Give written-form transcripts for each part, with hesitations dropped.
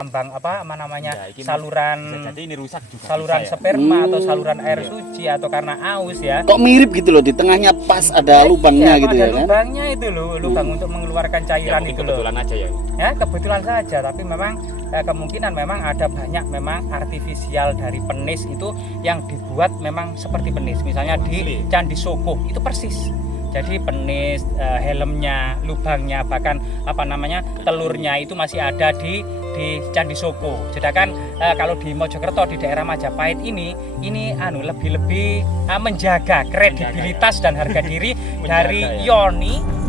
lambang apa namanya Ya, saluran jadi ini rusak juga saluran bisa, ya. sperma atau saluran air suci atau karena aus ya. Kok mirip gitu loh, di tengahnya pas ada lubangnya Iya, gitu ada ya kan? lubangnya itu loh, lubang untuk mengeluarkan Ya, cairan mungkin itu loh. kebetulan aja ya. Ya kebetulan saja, tapi memang kemungkinan memang ada banyak memang artifisial dari penis itu yang dibuat memang seperti penis. Misalnya di Candi Soko itu persis. Jadi penis, helmnya, lubangnya, bahkan apa namanya telurnya itu masih ada di Candi Soko. Sedangkan kalau di Mojokerto di daerah Majapahit ini lebih menjaga kredibilitas dan harga diri dari Yoni.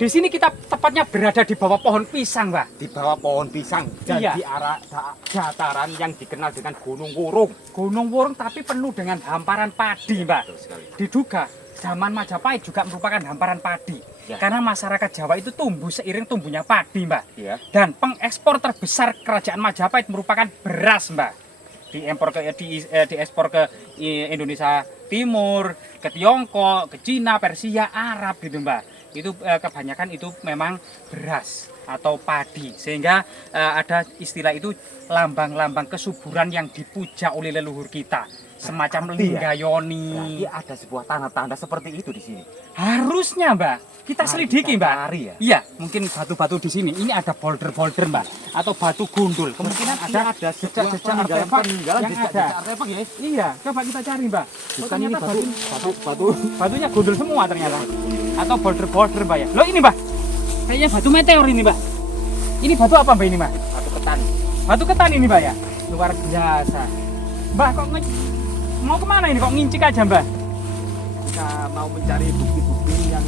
Di sini kita tepatnya berada di bawah pohon pisang, Mbak. Di bawah pohon pisang dan Iya. di arah dataran yang dikenal dengan Gunung Wurung. Gunung Wurung tapi penuh dengan hamparan padi, Mbak. Betul sekali. Diduga zaman Majapahit juga merupakan hamparan padi. Ya. Karena masyarakat Jawa itu tumbuh seiring tumbuhnya padi, Mbak. Ya. Dan pengekspor terbesar kerajaan Majapahit merupakan beras, Mbak. Diekspor ke Indonesia Timur, ke Tiongkok, ke Cina, Persia, Arab gitu, Mbak. Itu kebanyakan itu memang beras atau padi, sehingga ada istilah itu lambang-lambang kesuburan yang dipuja oleh leluhur kita, semacam linggayoni. Berarti ada sebuah tanda-tanda seperti itu di sini. Harusnya, Mbak, kita selidiki, Mbak. Cari ya. Iya, mungkin batu-batu di sini. Ini ada boulder-boulder, Mbak, atau batu gundul. Kemungkinan ada jejak-jejak artefak yang ada. Artefak ya. Iya, coba kita cari, Mbak. Oh, Bukan ini ternyata batu. batunya gundul semua ternyata. Atau boulder-boulder, Mbak ya. Loh ini, Mbak. Kayaknya batu meteor ini, Mbak. Ini batu apa, Mbak, ini, Mbak? Batu ketan. Batu ketan ini, Mbak ya. Luar biasa. Mbak, kok mau kemana ini? Kok ngincik aja, Mbak? Kita mau mencari bukti-bukti yang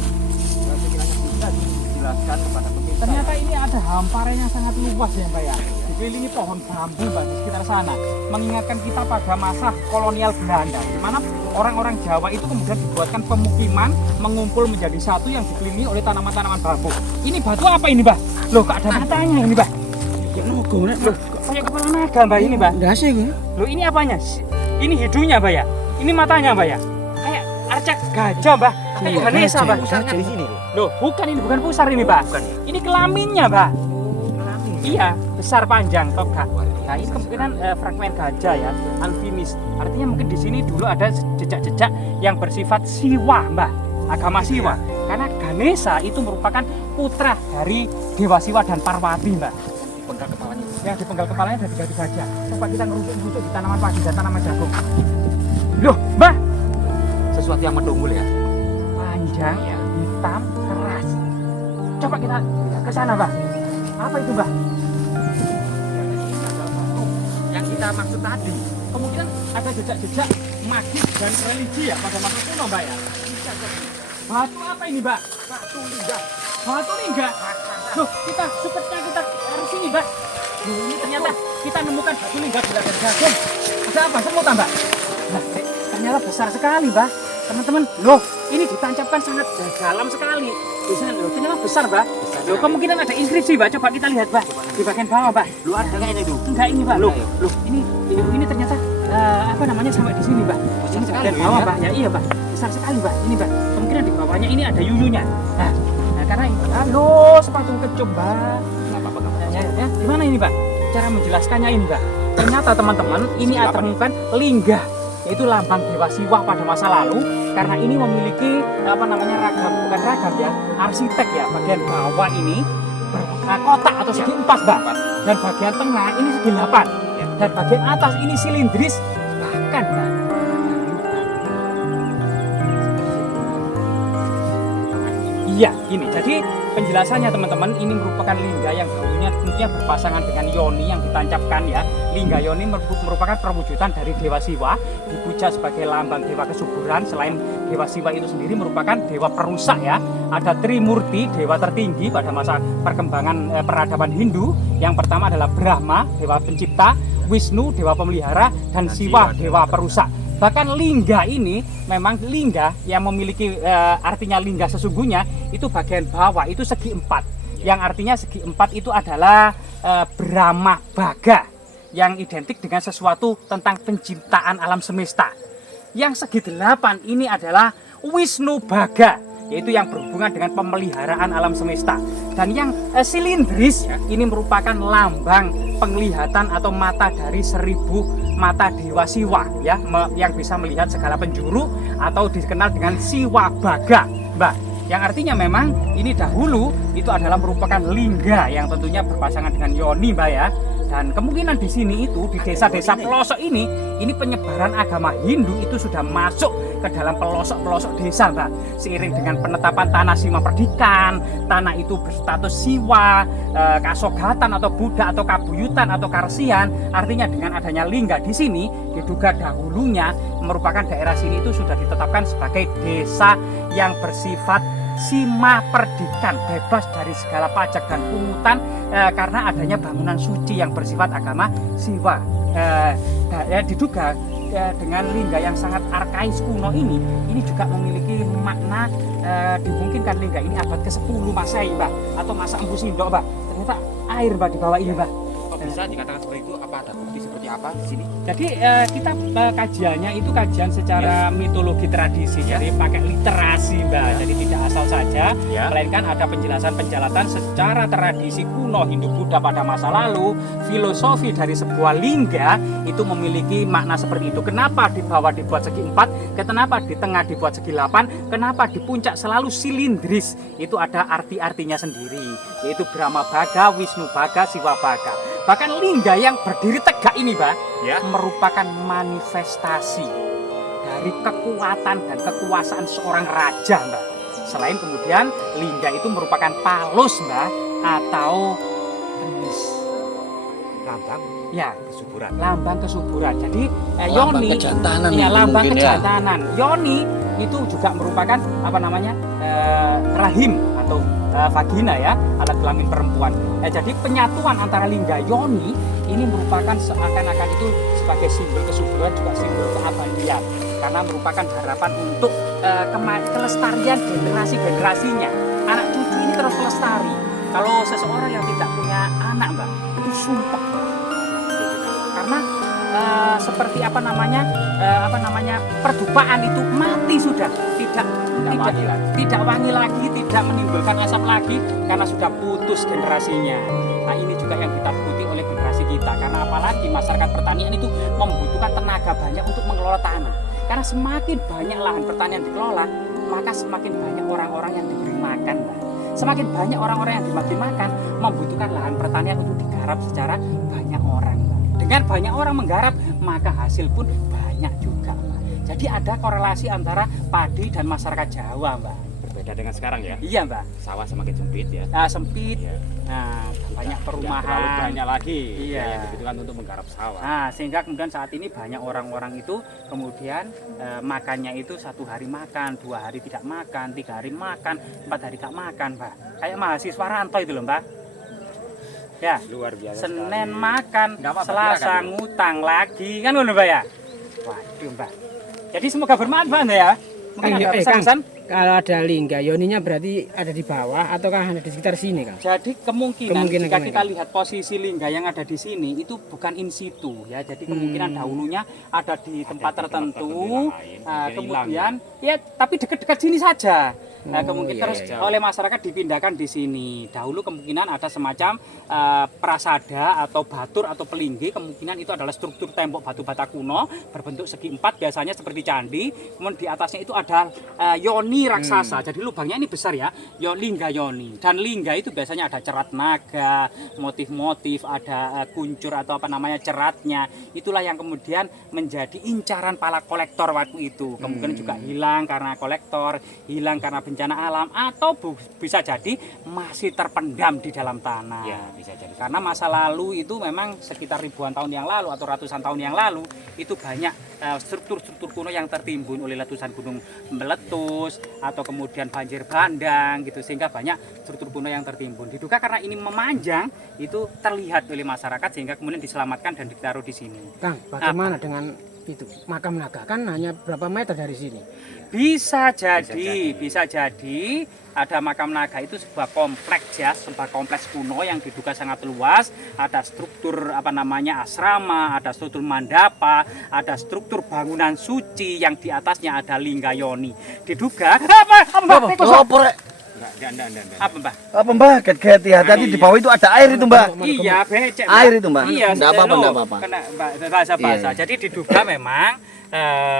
sekiranya bisa dijelaskan kepada pemirsa. Ternyata ini ada hamparan yang sangat luas ya, Mbak ya. Dikelilingi pohon bambu, Mbak, di sekitar sana. Mengingatkan kita pada masa kolonial Belanda, di mana orang-orang Jawa itu kemudian dibuatkan pemukiman, mengumpul menjadi satu yang dikelilingi oleh tanaman-tanaman bambu. Ini batu apa ini, Mbak? Loh, kok ada matanya ini, Mbak? Ya nogo nek. Loh, kayak kepala naga, Mbak, ini, Mbak. Ndase iki. Loh, ini apanya? Ini hidungnya, Mbak ya. Ini matanya, Mbak ya. Kayak arca gajah, Mbak. Kayak Ganesha, Mbak. Pusarnya di sini loh. Loh, bukan ini, bukan pusar ini, Mbak. Bukan ya? Ini kelaminnya, Mbak. Kelamin. Iya, besar panjang toga. Nah, ini kemungkinan fragmen gajah ya, alfinis. Artinya mungkin di sini dulu ada jejak-jejak yang bersifat Siwa, Mbak. Agama Siwa. Karena Ganesha itu merupakan putra dari Dewa Siwa dan Parwati, Mbak. Penggal kepalanya. Ya, di penggal kepalanya ada 3 gajah. Coba kita ngerusuk-ngerusuk di tanaman padi dan tanaman jagung. Loh, Mbak, Sesuatu yang menunggul ya. panjang, hitam, keras. Coba kita ke sana, Mbak. Apa itu, Mbak? Yang kita maksud tadi. Kemungkinan ada jejak-jejak magis dan religi ya pada masa kuno, Mbak ya. Batu apa ini, Mbak? Batu lingga. Batu lingga. Loh, kita harus sini, Mbak. Loh, ini ternyata kita nemukan batu lingga di ladang jagung. Ada apa? Semut, Mbak? Nah, ternyata besar sekali, Mbak. Teman-teman, loh, ini ditancapkan sangat dalam sekali. Di sana, loh, ternyata besar, Mbak. Loh, kemungkinan ada inskripsi, Mbak. Coba kita lihat, Mbak. Di bagian bawah, Mbak. Lu ada nggak ini tuh? Enggak ini, Mbak. Loh, ini ternyata apa namanya sampai di sini, Mbak. Besar Ini sekali bagian ini bawah, ya. Mbak. Ya iya, Mbak. Besar sekali, Mbak. Ini, Mbak. Kemungkinan di bawahnya ini ada yuyunya. Nah, karena halo sepatu kecup, Mbak. Nggak apa-apa. Ya, gimana ini, Mbak? Cara menjelaskannya ini, Mbak. Ternyata teman-teman, ini Siapa ditemukan linggah, yaitu lambang Dewa Siwa pada masa lalu. Karena ini memiliki apa namanya ragam, bukan ragam ya, arsitek ya. Bagian bawah ini kotak atau segi empat, Mbak. Dan bagian tengah ini segi 8. Dan bagian atas ini silindris, bahkan, Mbak. Iya, ini. Jadi penjelasannya teman-teman, ini merupakan lingga yang dahulunya tentunya berpasangan dengan Yoni yang ditancapkan ya. Lingga Yoni merupakan perwujudan dari Dewa Siwa, dipuja sebagai lambang dewa kesuburan. Selain Dewa Siwa itu sendiri merupakan dewa perusak ya. Ada Trimurti, dewa tertinggi pada masa perkembangan peradaban Hindu. Yang pertama adalah Brahma, dewa pencipta, Wisnu, dewa pemelihara, dan Siwa, dewa perusak. Bahkan lingga ini memang lingga yang memiliki artinya lingga sesungguhnya itu bagian bawah itu segi 4. Yang artinya segi 4 itu adalah Brahma Baga yang identik dengan sesuatu tentang penciptaan alam semesta. Yang segi 8 ini adalah Wisnu Baga, yaitu yang berhubungan dengan pemeliharaan alam semesta. Dan yang silindris ini merupakan lambang penglihatan atau mata dari 1000 mata Dewa Siwa ya, yang bisa melihat segala penjuru atau dikenal dengan Siwa Baga, Mbak. Yang artinya memang ini dahulu itu adalah merupakan lingga yang tentunya berpasangan dengan Yoni, Mbak ya. Dan kemungkinan di sini itu di desa-desa pelosok ini penyebaran agama Hindu itu sudah masuk ke dalam pelosok-pelosok desa, Mbak. Seiring dengan penetapan tanah Sima Perdikan, tanah itu berstatus Siwa, Kasogatan atau Buddha atau Kabuyutan atau Karsian. Artinya dengan adanya lingga di sini diduga dahulunya merupakan daerah sini itu sudah ditetapkan sebagai desa yang bersifat Sima Perdikan, bebas dari segala pajak dan pungutan karena adanya bangunan suci yang bersifat agama Siwa. Diduga dengan lingga yang sangat arkais kuno ini juga memiliki makna dimungkinkan lingga ini abad ke-10 Masehi, Mbak, atau masa Empu Sindok, Mbak. Ternyata air, Mbak, di bawah ini, Mbak. Kok bisa dikatakan seperti itu? Apa ada bukti seperti apa di sini? Jadi kita kajiannya itu kajian secara mitologi tradisi, jadi pakai literasi, Mbak. Jadi tidak asal saja, melainkan ada penjelasan secara tradisi kuno Hindu Buddha pada masa lalu. Filosofi dari sebuah lingga itu memiliki makna seperti itu. Kenapa di bawah dibuat segi 4? Kenapa di tengah dibuat segi 8? Kenapa di puncak selalu silindris? Itu ada arti-artinya sendiri, yaitu Brahma Baga, Wisnu Baga, Siwa Baga. Bahkan lingga yang berdiri tegak ini, Mbak, merupakan manifestasi dari kekuatan dan kekuasaan seorang raja, Mbak. Selain kemudian lingga itu merupakan palus, Mbak, atau kemis. Lambang kesuburan. Lambang kesuburan. Jadi Lambang Yoni, kejantanan ya, itu lambang mungkin, ya. kejantanan. Yoni itu juga merupakan apa namanya rahim atau vagina ya, alat kelamin perempuan. Jadi penyatuan antara lingga Yoni ini merupakan seakan-akan itu sebagai simbol kesuburan juga simbol keabadian, karena merupakan harapan untuk kelestarian generasi-generasinya. Anak cucu ini terus lestari. Kalau seseorang yang tidak punya anak, Mbak, itu sumpah. Karena seperti apa namanya perdupaan itu mati sudah, tidak wangi lagi, tidak menimbulkan asap lagi karena sudah putus generasinya. Nah, ini juga yang kita takuti oleh generasi kita, karena apalagi masyarakat pertanian itu membutuhkan tenaga banyak untuk mengelola tanah. Karena semakin banyak lahan pertanian dikelola, maka semakin banyak orang-orang yang diberi makan, Mbak. Semakin banyak orang-orang yang diberi makan, membutuhkan lahan pertanian untuk digarap secara banyak orang. Dengan banyak orang menggarap, maka hasil pun banyak juga, Mbak. Jadi ada korelasi antara padi dan masyarakat Jawa, Mbak. Berbeda dengan sekarang ya. Iya, Mbak. Sawah semakin sempit ya. Nah, sempit. Iya. Nah, banyak Tidak terlalu perumahan. banyak lagi Iya. yang dibutuhkan untuk menggarap sawah. Nah, sehingga kemudian saat ini banyak orang-orang itu kemudian makannya itu 1 hari makan, 2 hari tidak makan, 3 hari makan, 4 hari tak makan, Mbak. Kayak mahasiswa rantau itu loh, Mbak. Ya, Luar biasa. Senin sekali. makan, Nggak apa-apa, Selasa silakan. ngutang lagi, kan ngono, Mbak ya. Waduh, Mbak. Jadi semoga bermanfaat, Mbak ya. Mungkin ada pesan-pesan. Kalau ada lingga, yoninya berarti ada di bawah ataukah hanya di sekitar sini, Kang? Jadi kemungkinan Kemungkinan jika gimana, kita Kang? lihat posisi lingga yang ada di sini itu bukan in situ ya. Jadi kemungkinan dahulunya ada di tempat tertentu. Nah, kemudian ya tapi dekat-dekat sini saja. Nah, kemungkinan iya, terus iya. oleh masyarakat dipindahkan di sini. Dahulu kemungkinan ada semacam prasada atau batur atau pelinggi. Kemungkinan itu adalah struktur tembok batu bata kuno berbentuk segi empat biasanya seperti candi. Kemudian di atasnya itu ada yoni raksasa. Jadi lubangnya ini besar ya. Lingga yoni. Dan lingga itu biasanya ada cerat naga, motif-motif, ada kuncur atau apa namanya ceratnya. Itulah yang kemudian menjadi incaran para kolektor waktu itu. Kemungkinan juga hilang karena kolektor, hilang karena bencana alam, atau bisa jadi masih terpendam di dalam tanah. Ya, bisa jadi. Karena masa lalu itu memang sekitar ribuan tahun yang lalu atau ratusan tahun yang lalu itu banyak struktur-struktur kuno yang tertimbun oleh letusan gunung meletus atau kemudian banjir bandang gitu, sehingga banyak struktur kuno yang tertimbun. Diduga karena ini memanjang itu terlihat oleh masyarakat sehingga kemudian diselamatkan dan ditaruh di sini. Kang, bagaimana dengan itu makam naga? Kan hanya berapa meter dari sini? Bisa jadi ada makam naga itu sebuah kompleks ya, sebuah kompleks kuno yang diduga sangat luas. Ada struktur apa namanya asrama, ada struktur mandapa, ada struktur bangunan suci yang di atasnya ada lingga yoni. Diduga Oh, Rek. apa mbak? Apa Mbak? Hati-hati hati di bawah itu ada air itu Mbak. Iya becek. Air itu, Mbak. Iya, Nggak apa-apa, nggak apa-apa. Kena bahasa-bahasa. Iya. Jadi diduga memang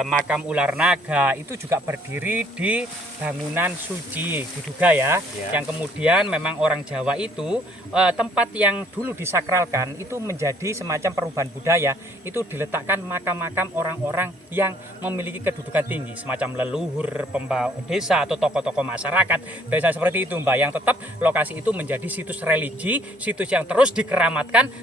makam ular naga itu juga berdiri di bangunan suci, diduga ya. Yang kemudian memang orang Jawa itu tempat yang dulu disakralkan itu menjadi semacam perubahan budaya. Itu diletakkan makam-makam orang-orang yang memiliki kedudukan tinggi, semacam leluhur, pembawa desa atau tokoh-tokoh masyarakat. Biasanya seperti itu Mbak, yang tetap lokasi itu menjadi situs religi, situs yang terus dikeramatkan,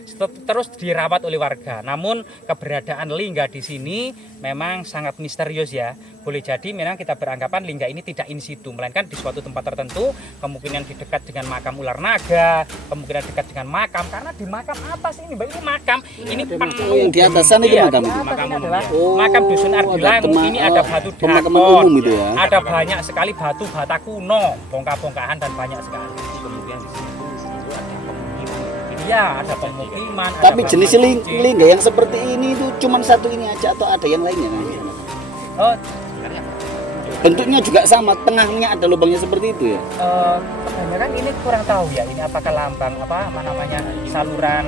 terus dirawat oleh warga. Namun keberadaan lingga di sini memang sangat misterius ya. Boleh jadi memang kita beranggapan lingga ini tidak in situ, melainkan di suatu tempat tertentu, kemungkinan di dekat dengan makam ular naga, kemungkinan dekat dengan makam, karena di makam atas ini Mbak, ini makam, ini penuh. Yang di atasan itu Iya, makam di itu? atas ini adalah Oh, makam Dusun Ardilangu, ada ini ada batu pemakaman dakon, umum itu ya? ada banyak sekali batu bata kuno, bongkah-bongkahan dan banyak sekali. Kemudian di situ dulu ada pemukiman. Iya, ada pemukiman. ada Tapi jenis bangunan suci. lingga yang seperti ini itu cuma satu ini aja atau ada yang lainnya? Kan? Oh, Bentuknya juga sama, tengahnya ada lubangnya seperti itu ya? kebanyakan ini kurang tahu ya, ini apakah lambang apa namanya saluran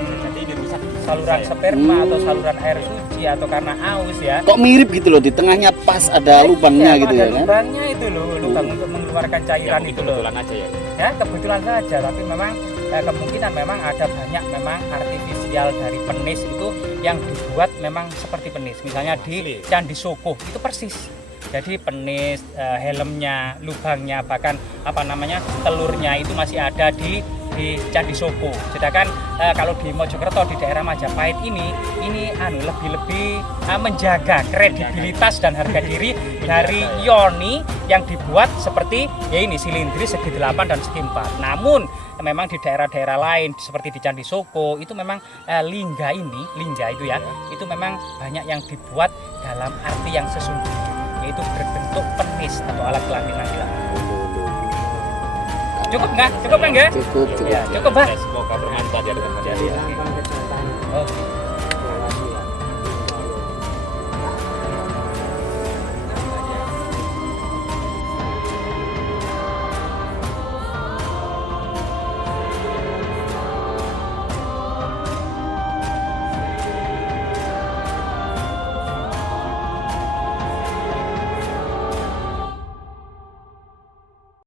sperma atau saluran air suci atau karena aus ya. Kok mirip gitu loh, di tengahnya pas ada lubangnya Iya, gitu ada ya kan? lubangnya itu loh, lubang untuk mengeluarkan cairan itu loh. Kebetulan aja ya. Ya kebetulan saja, tapi memang kemungkinan memang ada banyak memang artifisial dari penis itu yang dibuat memang seperti penis. Misalnya di Candi Soko itu persis. Jadi penis, helmnya, lubangnya, bahkan apa namanya telurnya itu masih ada di Candi Soko. Sedangkan kalau di Mojokerto di daerah Majapahit ini lebih menjaga kredibilitas dan harga diri dari yoni yang dibuat seperti ya ini silindris segi 8 dan segi 4. Namun memang di daerah-daerah lain seperti di Candi Soko itu memang lingga itu ya, itu memang banyak yang dibuat dalam arti yang sesungguhnya, yaitu berbentuk penis atau alat kelamin laki-laki. Cukup nggak? Cukup kan nggak? Cukup. Ya, cukup Mbak. Semoga bermanfaat ya teman-teman. Oke.